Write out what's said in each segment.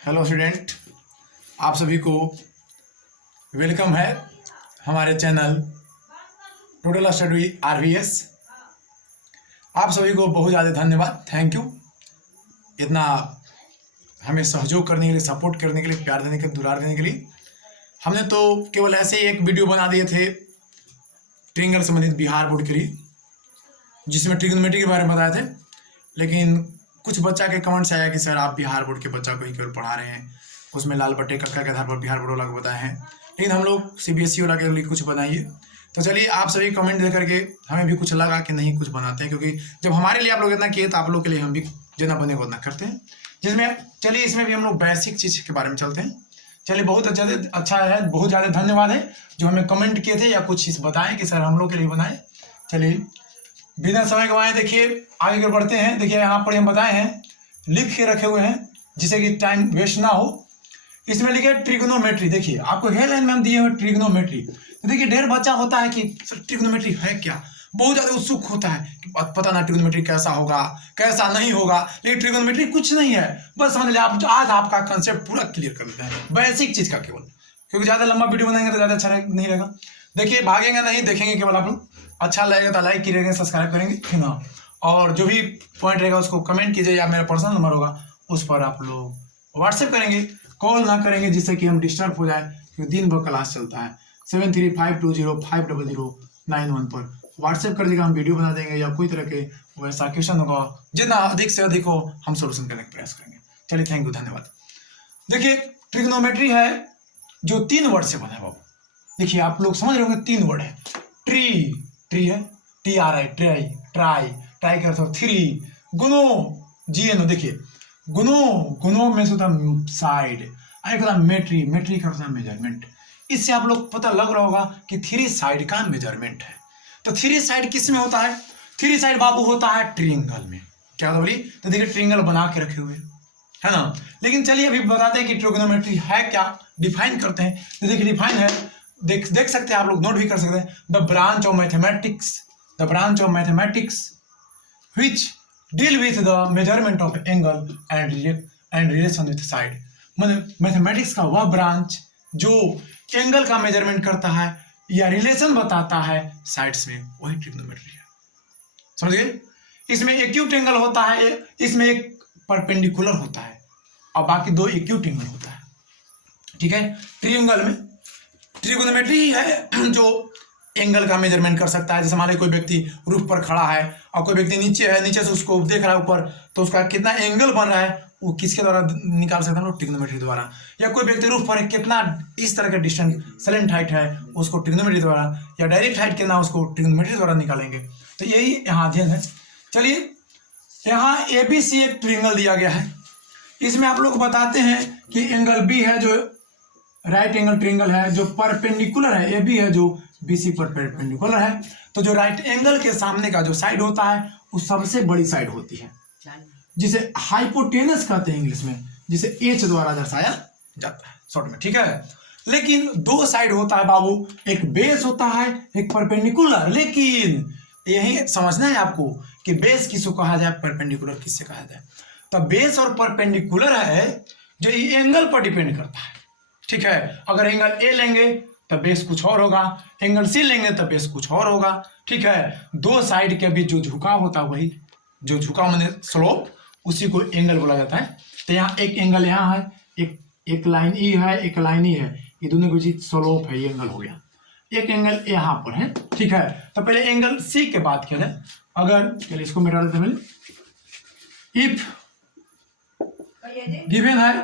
Hello student, आप सभी को वेलकम है हमारे चैनल टोटल स्टडी RVS। आप सभी को बहुत ज़्यादा धन्यवाद, थैंक यू इतना हमें सहयोग करने के लिए, सपोर्ट करने के लिए, प्यार देने के लिए, दुलार देने के लिए। हमने तो केवल ऐसे ही एक वीडियो बना दिए थे ट्रिंगल संबंधित बिहार बोर्ड के लिए, जिसमें ट्रिग्नोमेट्री के बारे में बताए थे। लेकिन कुछ बच्चा के कमेंट्स आया कि सर आप बिहार बोर्ड के बच्चा को ही केवल पढ़ा रहे हैं, उसमें लाल बट्टे कक्का के आधार पर बिहार बोर्ड वाला को बताए हैं, लेकिन हम लोग CBSE वाला के लिए कुछ बनाइए। तो चलिए, आप सभी कमेंट दे करके हमें भी कुछ लगा कि नहीं कुछ बनाते हैं, क्योंकि जब हमारे लिए आप लोग इतना किए तो आप लोग के लिए हम भी जितना बने उतना करते हैं। जिसमें चलिए इसमें भी हम लोग बेसिक चीज़ के बारे में चलते हैं। चलिए, बहुत अच्छा है, बहुत ज़्यादा धन्यवाद है जो हमें कमेंट किए थे या कुछ चीज़ बताएं कि सर हम लोग के लिए बनाए। चलिए बिना समय गंवाए देखिए आगे बढ़ते हैं। देखिए यहाँ पर हम बताए हैं, लिख के रखे हुए हैं जिससे कि टाइम वेस्ट ना हो। इसमें लिखे ट्रिग्नोमेट्री। देखिए आपको हेडलाइन में हम दिए हुए ट्रिग्नोमेट्री। तो देखिए ढेर बच्चा होता है कि सर ट्रिग्नोमेट्री है क्या, बहुत ज़्यादा उत्सुक होता है कि पता ना ट्रिग्नोमेट्री कैसा होगा कैसा नहीं होगा। लेकिन ट्रिग्नोमेट्री कुछ नहीं है, बस समझ लिया आप। आज आपका कंसेप्ट पूरा क्लियर कर देते हैं, बेसिक चीज़ का केवल, क्योंकि ज़्यादा लंबा वीडियो बनाएंगे तो ज़्यादा अच्छा नहीं रहेगा। देखिए भागेंगे नहीं, देखेंगे केवल आप लोग। अच्छा लगेगा तो लाइक करेंगे, सब्सक्राइब करेंगे, ठीक ना। और जो भी पॉइंट रहेगा उसको कमेंट कीजिए, या मेरा पर्सनल नंबर होगा उस पर आप लोग व्हाट्सएप करेंगे, कॉल ना करेंगे जिससे कि हम डिस्टर्ब हो जाए, क्योंकि दिन भर क्लास चलता है। 7352050091 पर व्हाट्सएप कर दीजिएगा, हम वीडियो बना देंगे या कोई तरह के वैसा क्वेश्चन होगा जितना अधिक से अधिक हो हम सोल्यूशन करने का प्रयास करेंगे। चलिए थैंक यू, धन्यवाद। देखिए ट्रिग्नोमेट्री है जो 3 वर्ड से बना है बाबू। देखिए आप लोग समझ रहे होंगे, 3 वर्ड है। ट्री है, TRI, ट्राई का अर्थ 3। गुनो, GNO। देखिए गुनो में से होता है साइड, एक होता है मेट्री का होता है मेजरमेंट। इससे आप लोग पता लग रहा होगा कि 3 साइड का मेजरमेंट है। तो 3 साइड किस में होता है? 3 साइड बाबू होता है ट्रिंगल में। क्या होता बोलिए? तो देखिए ट्रिंगल बना के रखे हुए है ना। लेकिन चलिए अभी बताते हैं कि ट्रिग्नोमेट्री है क्या, डिफाइन करते हैं। तो देखिए डिफाइन है, देख सकते हैं आप लोग, नोट भी कर सकते हैं। The branch of mathematics which deal with the measurement of angle and relation with side। Mathematics का वह ब्रांच जो एंगल का मेजरमेंट करता है या रिलेशन बताता है साइड्स में, वही ट्रिग्नोमेट्री है। समझ गए? इसमें एक्यूट एंगल होता है, इसमें एक परपेंडिकुलर होता है और बाकी 2 एक्यूट एंगल होता है। ठीक है, ट्रिएंगल में ट्रिग्नोमेट्री है जो एंगल का मेजरमेंट कर सकता है। जैसे मान लीजिए कोई व्यक्ति रूफ पर खड़ा है और कोई व्यक्ति नीचे है, नीचे से उसको देख रहा है ऊपर, तो उसका कितना एंगल बन रहा है वो किसके द्वारा निकाल सकते हैं हम लोग? ट्रिग्नोमेट्री द्वारा। या कोई व्यक्ति रूफ पर है, कितना इस तरह का डिस्टेंस सैलेंट हाइट है उसको ट्रिग्नोमेट्री द्वारा, या डायरेक्ट हाइट कितना उसको ट्रिग्नोमेट्री द्वारा निकालेंगे। तो यही यहाँ अध्ययन है। चलिए यहाँ ABC एक ट्रिंगल दिया गया है। इसमें आप लोग बताते हैं कि एंगल B है जो राइट एंगल ट्रिंगल है, जो परपेंडिकुलर है AB है जो BC पर परपेंडिकुलर है। तो जो राइट एंगल के सामने का जो साइड होता है वो सबसे बड़ी साइड होती है, जिसे हाइपोटेनस कहते हैं इंग्लिश में, जिसे H द्वारा दर्शाया जाता है शॉर्ट में। ठीक है, लेकिन 2 साइड होता है बाबू, एक बेस होता है एक परपेंडिकुलर। लेकिन यही समझना है आपको कि बेस किसको कहा जाए, परपेंडिकुलर किससे कहा जाए। तो बेस और परपेंडिकुलर है जो एंगल पर डिपेंड करता है। ठीक है, अगर एंगल A लेंगे तो बेस कुछ और होगा, एंगल C लेंगे तो बेस कुछ और होगा। ठीक है, 2 साइड के बीच जो झुकाव होता है, वही जो झुकाव माने स्लोप, उसी को एंगल बोला जाता है। तो यहाँ एक एंगल यहाँ है, एक लाइन E है, एक लाइन E है, ये दोनों के बीच स्लोप है, ये एंगल हो गया। एक एंगल यहाँ पर है। ठीक है, तो पहले एंगल C के बात किया जाए। अगर चलिए इसको मिटा देते हैं पहले। इफ गिवन है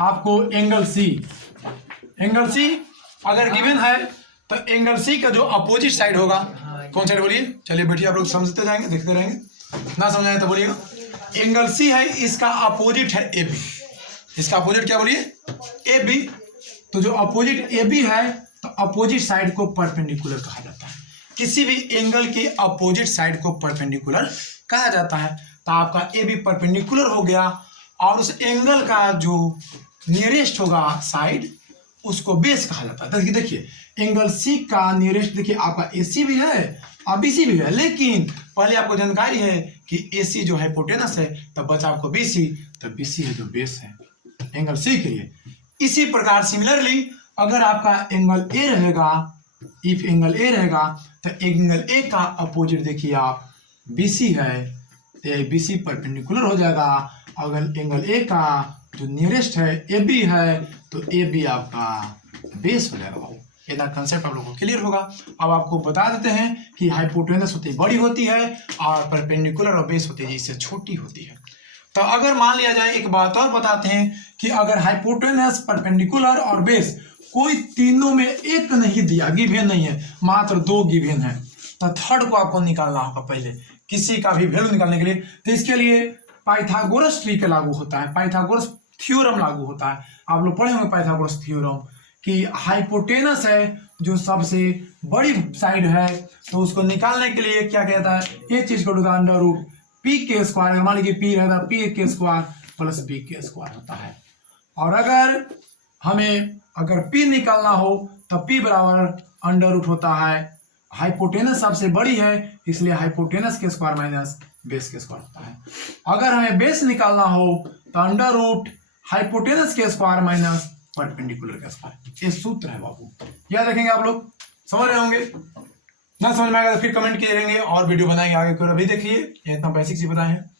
आपको एंगल C अगर गिवन है तो एंगल C का जो अपोजिट साइड होगा, कौन साइड बोलिए? चलिए बैठिए, आप लोग समझते जाएंगे, देखते रहेंगे, ना समझाए तो बोलिएगा। एंगल C है, इसका अपोजिट है AB। इसका अपोजिट क्या बोलिए? AB। तो जो अपोजिट AB है तो अपोजिट साइड को परपेंडिकुलर कहा जाता है। किसी भी एंगल के अपोजिट साइड को परपेंडिकुलर कहा जाता है। तो आपका AB परपेंडिकुलर हो गया और उस एंगल का जो नियरेस्ट होगा साइड, उसको बेस कहा जाता है। देखिए एंगल C का नियरेस्ट देखिए आपका AC भी है और BC भी है, लेकिन पहले आपको जानकारी है कि AC जो हाइपोटेनस है, तब बचा आपको BC, तो BC है जो बेस है। एंगल सी के लिए। इसी प्रकार सिमिलरली अगर आपका एंगल ए रहेगा, इफ एंगल ए रहेगा तो एंगल ए का अपोजिट देखिए आप BC है, तो BC परपेंडिकुलर हो जाएगा। अगर एंगल ए का जो नियरेस्ट है AB है तो AB आपका बेस हो जाएगा। इतना कंसेप्ट आप लोगों को क्लियर होगा। अब आपको बता देते हैं कि हाइपोटेनस होती बड़ी होती है और परपेंडिकुलर और बेस होती है इससे छोटी होती है। तो अगर मान लिया जाए, एक बात और बताते हैं कि अगर हाइपोटेनस, परपेंडिकुलर और बेस कोई तीनों में एक नहीं दिया, गिवन नहीं है, मात्र 2 गिवन है, तो थर्ड को आपको निकालना होगा पहले किसी का भी वैल्यू निकालने के लिए। तो इसके लिए पाइथागोरस ट्री का लागू होता है, पाइथागोरस थ्योरम लागू होता है। आप लोग पढ़े होंगे पाइथागोरस थ्योरम कि हाइपोटेनस है जो सबसे बड़ी साइड है, तो उसको निकालने के लिए क्या कहता है, ये चीज को अंडर रूट पी के स्क्वायर, मान लीजिए पी रहता है पी के स्क्वायर प्लस बी के स्क्वायर होता है। और अगर हमें अगर पी निकालना हो तो पी बराबर अंडर रूट होता है, हाइपोटेनस सबसे बड़ी है इसलिए हाइपोटेनस के स्क्वायर माइनस बेस के स्क्वायर होता है। अगर हमें बेस निकालना हो तो अंडर रूट हाइपोटेनस के स्क्वायर माइनस परपेंडिकुलर का स्क्वायर। ये सूत्र है बाबू, याद रखेंगे आप लोग, समझ रहे होंगे। ना समझ में आएगा तो फिर कमेंट करेंगे और वीडियो बनाएंगे आगे। कोई अभी देखिए ये इतना बेसिक चीज बताए हैं।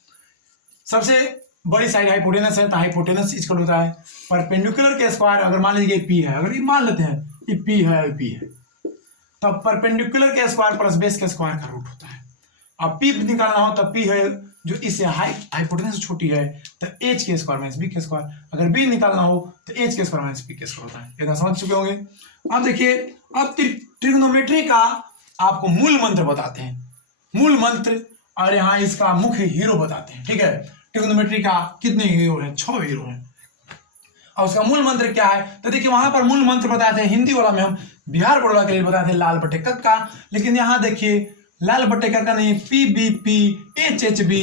सबसे बड़ी साइड हाइपोटेनस है तो हाइपोटेनस इक्वल होता है परपेंडिकुलर के स्क्वायर। अगर मान लीजिए पी है, अगर ये मान लेते हैं कि पी है तब परपेंडिकुलर के स्क्वायर प्लस बेस के स्क्वायर का रूट होता है। अब पी निकालना हो तब पी है जो इससे हाइपोटेनस छोटी है तो एच के स्क्वायर माइनस बी के स्क्वायर, अगर बी निकालना हो तो एच के स्क्वायर माइनस बी के स्क्वायर होता है। इतना समझ चुके होंगे। अब देखिए, अब ट्रिग्नोमेट्री का आपको मूल मंत्र बताते हैं, मूल मंत्र, और यहाँ इसका मुख्य हीरो बताते हैं। ठीक है, ट्रिग्नोमेट्री का कितने हीरो हैं, 6 हीरो हैं। और उसका मूल मंत्र क्या है, तो देखिए वहां पर मूल मंत्र बताते हैं, हिंदी वाला में हम बिहार बोर्ड के लिए बताते हैं लाल बटे कक्का, लेकिन यहाँ देखिए लाल बटे कक्का नहीं, PBP HHB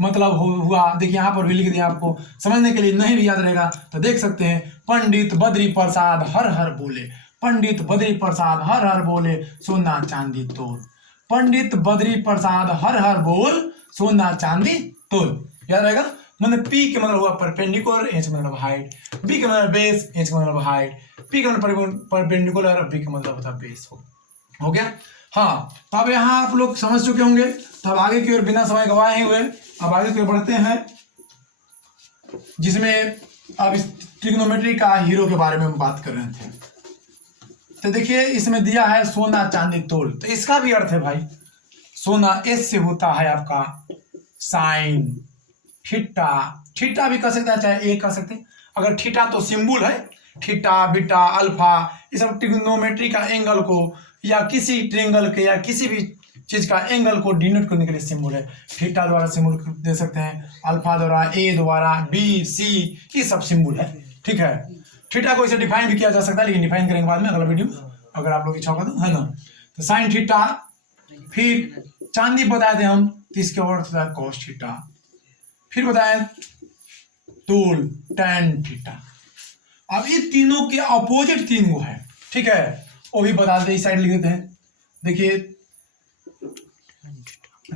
मतलब हुआ। देखिए यहाँ पर भी लिख दिया, आपको समझने के लिए नहीं भी याद रहेगा तो देख सकते हैं। पंडित बद्री प्रसाद हर हर बोले, पंडित बद्री प्रसाद हर हर बोले सोना चांदी तोल, पंडित बद्री प्रसाद हर हर बोल सोना चांदी तोल, याद रहेगा। मतलब P के मतलब हुआ परपेंडिकुलर, H का मतलब हाइट, B का मतलब बेस, H का मतलब हाइट, P का मतलब परपेंडिकुलर और B का मतलब होता है बेस। हो गया। हाँ, तो अब यहाँ आप लोग समझ चुके होंगे। तब आगे की ओर बिना समय गवाए हुए अब आगे की ओर बढ़ते हैं, जिसमें अब इस ट्रिग्नोमेट्री का हीरो के बारे में हम बात कर रहे थे। तो देखिए इसमें दिया है सोना चांदी तोल, तो इसका भी अर्थ है भाई सोना एस से होता है आपका साइन थीटा, थीटा भी कह सकते हैं चाहे ए कह सकते हैं। अगर थीटा तो सिंबल है, थीटा बीटा अल्फा, ये सब ट्रिग्नोमेट्री का एंगल को या किसी ट्रिंगल के या किसी भी चीज का एंगल को डिनोट करने के लिए सिंबल है। थीटा द्वारा सिंबल दे सकते हैं, अल्फा द्वारा, ए द्वारा, बी सी, ये सब सिंबल है। ठीक है, थीटा को इसे डिफाइन भी किया जा सकता है, लेकिन डिफाइन करेंगे बाद में अगला वीडियो, अगर आप लोग इच्छा होगा तो, है ना। तो साइन थीटा, फिर चांदी बताए थे हम, तो इसके और कॉस थीटा, फिर बताए तोल टैन थीटा। अब ये तीनों के अपोजिट 3 गो है। ठीक है, वो भी बता देते, इस साइड लिख देते हैं। देखिए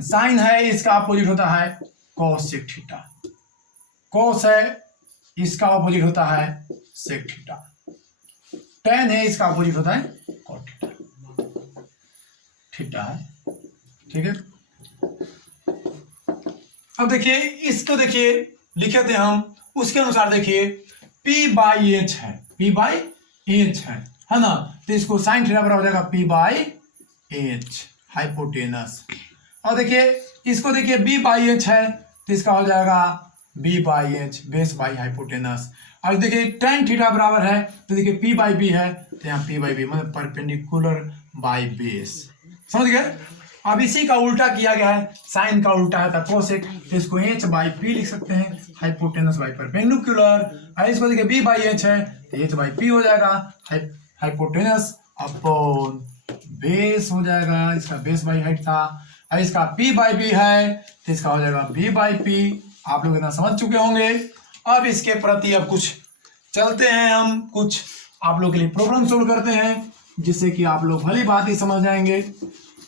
साइन है, इसका अपोजिट होता है कॉस सेक थीटा, कॉस है इसका अपोजिट होता है सेक थीटा, टैन है इसका अपोजिट होता है कॉट थीटा, थीटा है। ठीक है, अब देखिए इसको देखिए लिखे थे हम, उसके अनुसार देखिए P/H है, P/H है ना, तो इसको साइन थीटा बराबर हो जाएगा P/H हाइपोटेनस। और देखिए इसको देखिए B/H है तो इसका हो जाएगा B/H बेस बाई हाइपोटेनस। और देखिए tan थीटा बराबर है तो देखिए P/B है तो यहाँ P/B मतलब परपेंडिकुलर बाई बेस, समझ गए। अब इसी का उल्टा किया गया है, साइन का उल्टा है कोसेक, तो इसको H/P लिख सकते हैं, हाइपोटेनस बाई परपेंडिकुलर। और इसको देखिए B/H है तो H/P हो जाएगा, हाइपोटेनस अपॉन बेस हो जाएगा, इसका बेस बाई हाइट था। और इसका P/B है तो इसका हो जाएगा B/P। आप लोग इतना समझ चुके होंगे। अब इसके प्रति अब कुछ चलते हैं, हम कुछ आप लोग के लिए प्रॉब्लम सोल्व करते हैं, जिससे कि आप लोग भली बात ही समझ जाएंगे।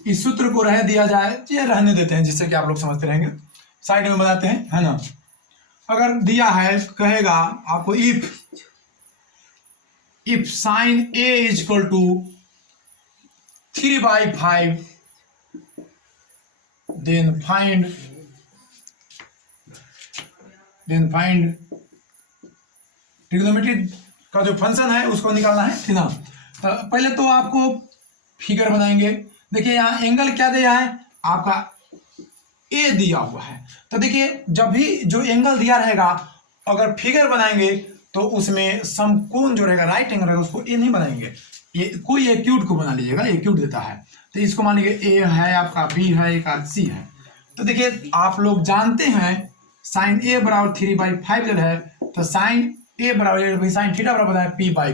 इस सूत्र को रह दिया जाए या रहने देते हैं, जिससे कि आप लोग समझते रहेंगे। साइड में बताते हैं, है ना। अगर दिया है कहेगा आपको if sine A is equal to 3/5 then find trigonometry का जो फंक्शन है उसको निकालना है, ठीक ना। तो पहले तो आपको फिगर बनाएंगे। देखिए यहाँ एंगल क्या दिया है आपका, ए दिया हुआ है। तो देखिए जब भी जो एंगल दिया रहेगा अगर फिगर बनाएंगे तो उसमें समकोण जो रहेगा राइट एंगल रहेगा उसको ए नहीं बनाएंगे, ये कोई एक्यूट को बना लीजिएगा, एक्यूट देता है। तो इसको मान लीजिए ए है आपका, बी है, एक सी है। तो देखिए आप लोग जानते हैं साइन ए बराबर 3/5 जब है तो साइन ए बराबर साइन थीटा बराबर है पी बाई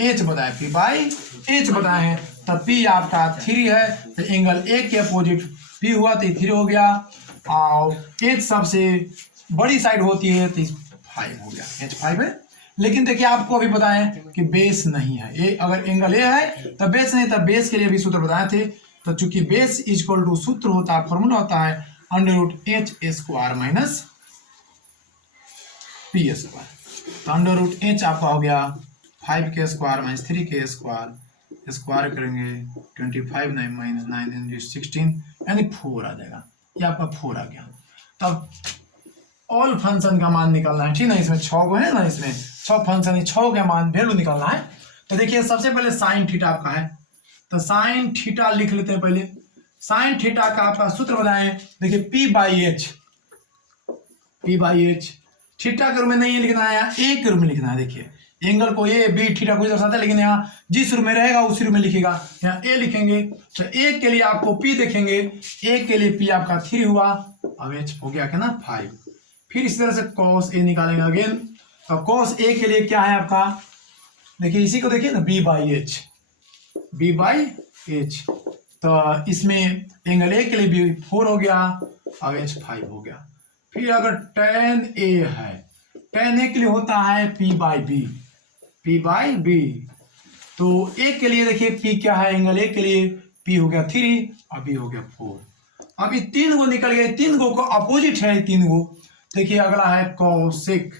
एच बताए, पी बाई एच बताए हैं। तो पी आपका 3 है तो एंगल ए के अपोजिट पी हुआ तो 3 हो गया, और एच सबसे बड़ी साइड होती है तो 5 हो गया, एच 5 है। लेकिन देखिए आपको अभी बताएं कि बेस नहीं है, ये अगर एंगल ए है तो बेस नहीं, तो बेस के लिए भी सूत्र बताए थे। तो चूंकि बेस इज इक्वल टू सूत्र होता है, फॉर्मूला होता है √h² माइनस पी स्क्वायर। तो √h आपका हो गया 5k² माइनस 3k² स्क्वायर करेंगे 25 माइनस 9 16 यानी 4 आ जाएगा, ये आपका 4 आ गया। तब ऑल फंक्शन का मान निकालना है, ठीक ना। इसमें 6 को है ना, इसमें 6 फंक्शन है, 6 का मान वैल्यू निकालना है। तो देखिए सबसे पहले साइन थीटा आपका है, तो साइन थीटा लिख लेते हैं पहले। साइन थीटा का आपका सूत्र बताएं, देखिए पी बाई एच थीटा के रूप में नहीं लिखना है, ए के रूप में लिखना है। देखिए एंगल को ए बी थीटा को दर्शाता है, लेकिन यहाँ जिस रूप में रहेगा उसी रूप में लिखेगा। यहाँ ए लिखेंगे तो ए के लिए आपको पी देखेंगे, ए के लिए पी आपका 3 हुआ, अब एच हो गया क्या ना 5। फिर इस तरह से cos ए निकालेंगे अगेन। तो cos ए के लिए क्या है आपका, देखिए इसी को देखिए ना बी बाई एच। तो इसमें एंगल ए के लिए बी 4 हो गया और एच 5 हो गया। फिर अगर tan ए है, tan ए के लिए होता है पी बाई बी। तो ए के लिए देखिए पी क्या है, एंगल ए के लिए पी हो गया 3 और बी हो गया 4। अब ये 3 गो निकल गए, 3 गो का अपोजिट है 3 गो। देखिए अगला है कॉसेक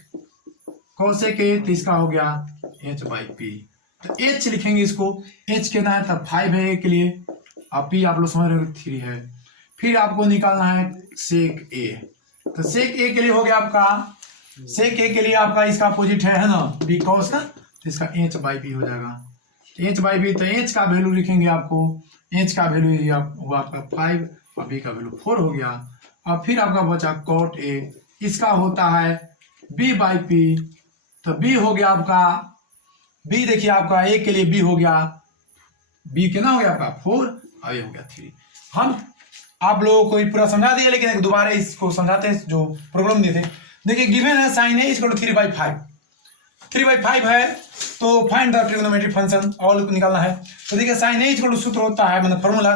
ए, तो इसका हो गया h/p। तो h लिखेंगे इसको, h कितना है तब 5 है ए के लिए, और p आप लोग समझ रहे हो 3 है। फिर आपको निकालना है सेक ए। तो सेक ए के लिए हो गया आपका, सेक ए के लिए आपका इसका अपोजिट है ना बी कॉस का, तो इसका h/p हो जाएगा। h/p तो h का वैल्यू लिखेंगे आपको, h का वैल्यू हुआ आपका 5 और b का वैल्यू 4 हो गया। और फिर आपका बचा कॉट ए, इसका होता है b/p। तो b हो गया आपका, b देखिए आपका a के लिए b हो गया, b कितना हो गया आपका 4 और ये हो गया 3। हम आप लोगों को पूरा समझा दिया, लेकिन एक दोबारा इसको समझाते हैं जो प्रॉब्लम दिए थे। देखिए गिवन है साइन ए इक्वल टू 3/5 है, तो find the trigonometric function all निकालना है। तो देखिए साइन ए इक्वल टू सूत्र होता है मतलब फॉर्मूला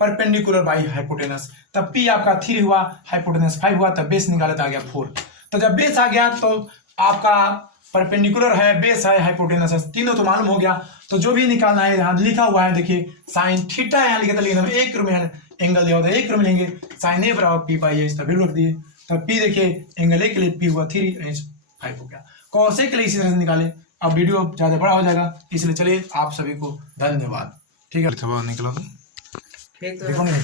परपेंडिकुलर बाई हाइपोटेनस। तब p आपका 3 हुआ, हाइपोटेनस 5 हुआ, तब बेस निकाले तो आ गया 4। तो जब बेस आ गया तो आपका परपेंडिकुलर है, बेस है, हाइपोटेनस है, तीनों तो मालूम हो गया। तो जो भी निकालना है यहाँ लिखा हुआ है, देखिए साइन थीटा यहाँ लिखा था, लेकिन हम एक रूप में एंगल दिया होता है, एक रूप में लेंगे साइन ए बराबर पी बाई एच, तब रख दिए। तो पी देखिए एंगल ए के लिए पी हुआ 3 एच 5 हो गया। कॉस ए के लिए इसी तरह से निकाले। अब वीडियो ज्यादा बड़ा हो जाएगा, इसलिए चलिए आप सभी को धन्यवाद। ठीक है, निकला देखो नहीं